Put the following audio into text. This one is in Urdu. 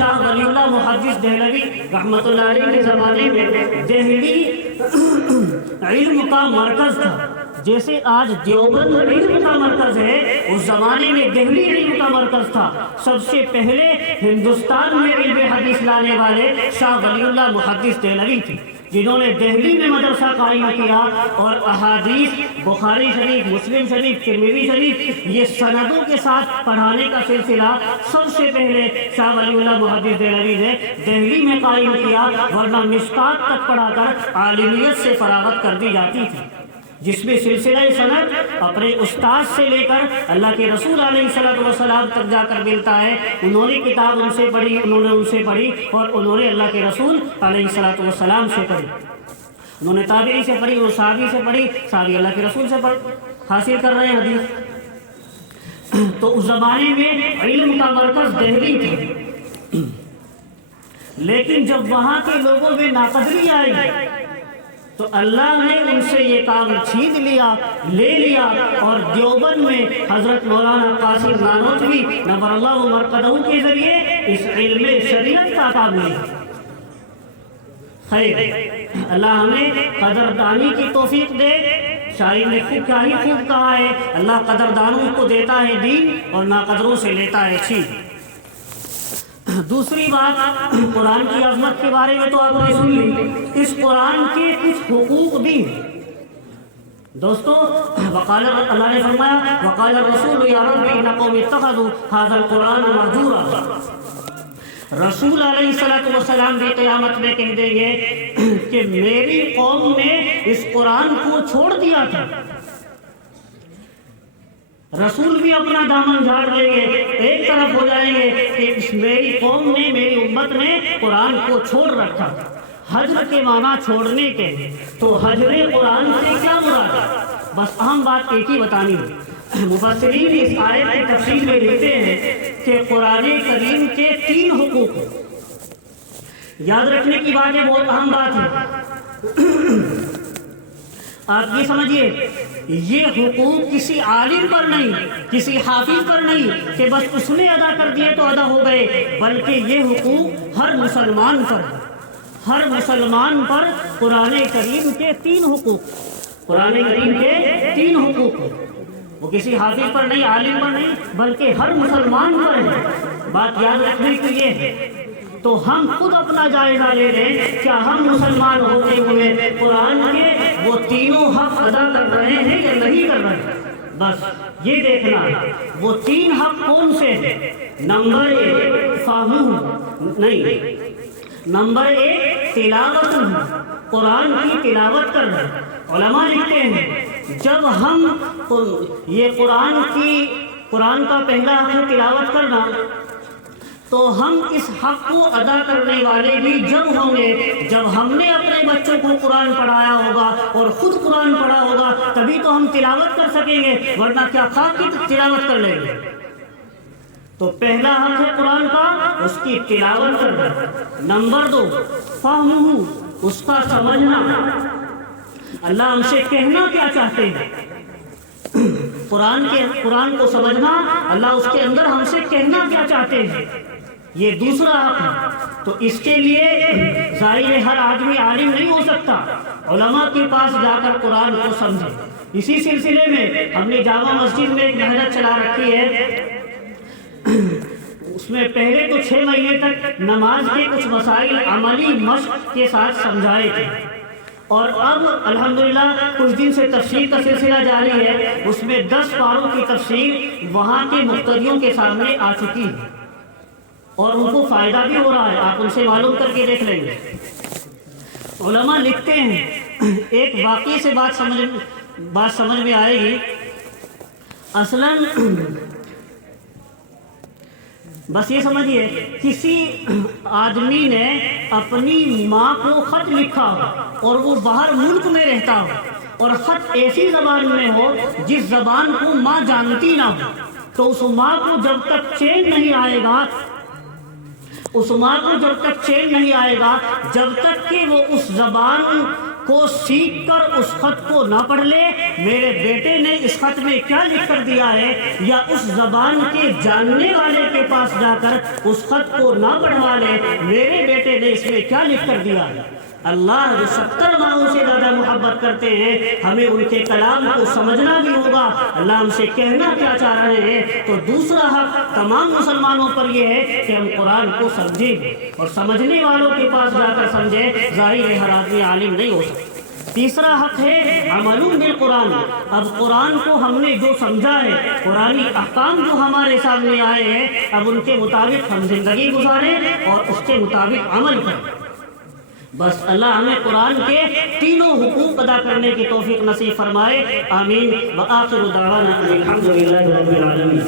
شاہ ولی اللہ محدث دہلوی رحمۃ اللہ علیہ کے زمانے میں دہلی علم کا مرکز تھا، جیسے آج دیوبند علم کا مرکز ہے، اس زمانے میں دہلی علم کا مرکز تھا۔ سب سے پہلے ہندوستان میں علم حدیث لانے والے شاہ ولی اللہ محدث دہلوی تھے، جنہوں نے دہلی میں مدرسہ قائم کیا اور احادیث بخاری شریف، مسلم شریف، ترمذی شریف یہ سندوں کے ساتھ پڑھانے کا سلسلہ سب سے پہلے شاہ ولی اللہ محدث دہلوی نے دہلی میں قائم کیا، ورنہ مشکات تک پڑھا کر عالمیت سے فراغت کر دی جاتی تھی، جس میں سلسلہ سند اپنے استاد سے لے کر اللہ کے رسول علیہ السلام تک جا کر ملتا ہے۔ انہوں نے کتاب ان سے پڑھی، انہوں نے ان سے پڑھی، اور انہوں نے اللہ کے رسول علیہ السلام سے پڑھی، انہوں نے تابعی سے پڑھی، اور صحابی سے پڑھی، صحابی اللہ کے رسول سے حاصل کر رہے ہیں حدیث۔ تو اس زمانے میں علم کا مرکز دہلی تھا، لیکن جب وہاں کے لوگوں میں ناقدری آئی تو اللہ نے ان سے یہ کام چھین لیا، لے لیا، اور دیوبند میں حضرت مولانا قاسم نانوتوی نور اللہ مرقدہ کے ذریعے اس علم شریعت کا کام لیا۔ خیر، اللہ ہمیں قدردانی کی توفیق دے۔ شاعر نے کیا ہی خوب کہا ہے، اللہ قدردانوں کو دیتا ہے دین اور ناقدروں سے لیتا ہے چھین۔ دوسری بات، قرآن کی عظمت کے بارے میں تو آپ نے سن لی، اس قرآن کے کچھ حقوق بھی ہیں دوستو۔ وقال، اللہ نے فرمایا وقال الرسول یا رب ان قوم اتخذوا هذا القرآن مهجورا۔ رسول علیہ السلام بھی قیامت میں کہہ دیں گے کہ میری قوم نے اس قرآن کو چھوڑ دیا تھا۔ رسول بھی اپنا دامن جھاڑ دیں گے، ایک طرف ہو جائیں گے کہ اس میری قوم نے، میری امت نے قرآن کو چھوڑ رکھا۔ حجر کے معنی چھوڑنے کے، تو حجر قرآن سے کیا مراد ہے؟ بس اہم بات ایک ہی بتانی ہے۔ مفسرین اس آیت کی تفسیر میں لکھتے ہیں کہ قرآن کریم کے 3 حقوق ہیں۔ یاد رکھنے کی بات ہے، بہت اہم بات ہے۔ آپ یہ سمجھیے، یہ حقوق کسی عالم پر نہیں، کسی حافظ پر نہیں کہ بس اس نے ادا کر دیے تو ادا ہو گئے، بلکہ یہ حقوق ہر مسلمان پر، ہر مسلمان پر قرآن کریم کے 3 حقوق، قرآن کریم کے 3 حقوق ہیں۔ وہ کسی حافظ پر نہیں، عالم پر نہیں، بلکہ ہر مسلمان پر ہے۔ بات یاد رکھنے کی یہ ہے، تو ہم خود اپنا جائزہ لے لیں، کیا ہم مسلمان ہوتے ہوئے قرآن کے وہ 3 حق ادا کر رہے ہیں یا نہیں کر رہے ہیں؟ بس یہ دیکھنا ہے وہ 3 حق کون سے ہیں۔ نمبر 1 فہم نہیں، نمبر 1 تلاوت، قرآن کی تلاوت کرنا۔ علماء لکھتے ہیں جب ہم یہ قرآن کا پہلا حق ہے تلاوت کرنا، تو ہم اس حق کو ادا کرنے والے بھی جب ہوں گے جب ہم نے اپنے بچوں کو قرآن پڑھایا ہوگا اور خود قرآن پڑھا ہوگا، تبھی تو ہم تلاوت کر سکیں گے، ورنہ کیا خاک کی تلاوت کر لیں گے۔ تو پہلا حق ہے قرآن کا، اس کی تلاوت کرنا۔ نمبر 2 فہمہ، اس کا سمجھنا۔ اللہ ہم سے کہنا کیا چاہتے ہیں، قرآن کو سمجھنا، اللہ اس کے اندر ہم سے کہنا کیا چاہتے ہیں، یہ دوسرا حق ہے۔ تو اس کے لیے ظاہر ہر آدمی عالم نہیں ہو سکتا، علماء کے پاس جا کر قرآن کو سمجھے۔ اسی سلسلے میں ہم نے جامع مسجد میں ایک محنت چلا رکھی ہے، اس میں پہلے تو 6 مہینے تک نماز کے کچھ مسائل عملی مشق کے ساتھ سمجھائے تھے، اور اب الحمدللہ کچھ دن سے تفسیر کا سلسلہ جاری ہے، اس میں 10 پاروں کی تفسیر وہاں کے مقتدیوں کے سامنے آ چکی ہے، اور ان کو فائدہ بھی ہو رہا ہے، آپ ان سے معلوم کر کے دیکھ لیں گے۔ علماء لکھتے ہیں، ایک واقعے سے بات سمجھ میں آئے گی۔ اصلاً بس یہ سمجھیے، کسی آدمی نے اپنی ماں کو خط لکھا ہو اور وہ باہر ملک میں رہتا ہو، اور خط ایسی زبان میں ہو جس زبان کو ماں جانتی نہ ہو، تو اس ماں کو جب تک چین نہیں آئے گا، جب تک کہ وہ اس زبان کو سیکھ کر اس خط کو نہ پڑھ لے، میرے بیٹے نے اس خط میں کیا لکھ کر دیا ہے، یا اس زبان کے جاننے والے کے پاس جا کر اس خط کو نہ پڑھوا لے، میرے بیٹے نے اس میں کیا لکھ کر دیا ہے۔ اللہ جو 70 ماؤں سے زیادہ محبت کرتے ہیں، ہمیں ان کے کلام کو سمجھنا بھی ہوگا، اللہ ہم سے کہنا کیا چاہ رہے ہیں۔ تو دوسرا حق تمام مسلمانوں پر یہ ہے کہ ہم قرآن کو سمجھیں، اور سمجھنے والوں کے پاس جا کر سمجھیں، ظاہر ہر آدمی عالم نہیں ہو سکتا۔ تیسرا حق ہے عمل بالقرآن۔ اب قرآن کو ہم نے جو سمجھا ہے، قرآنی احکام جو ہمارے سامنے آئے ہیں، اب ان کے مطابق ہم زندگی گزاریں اور اس کے مطابق عمل کریں۔ بس اللہ ہمیں قرآن کے تینوں حقوق ادا کرنے کی توفیق نصیب فرمائے، آمین۔ وآخر دعوانا الحمدللہ رب العالمین۔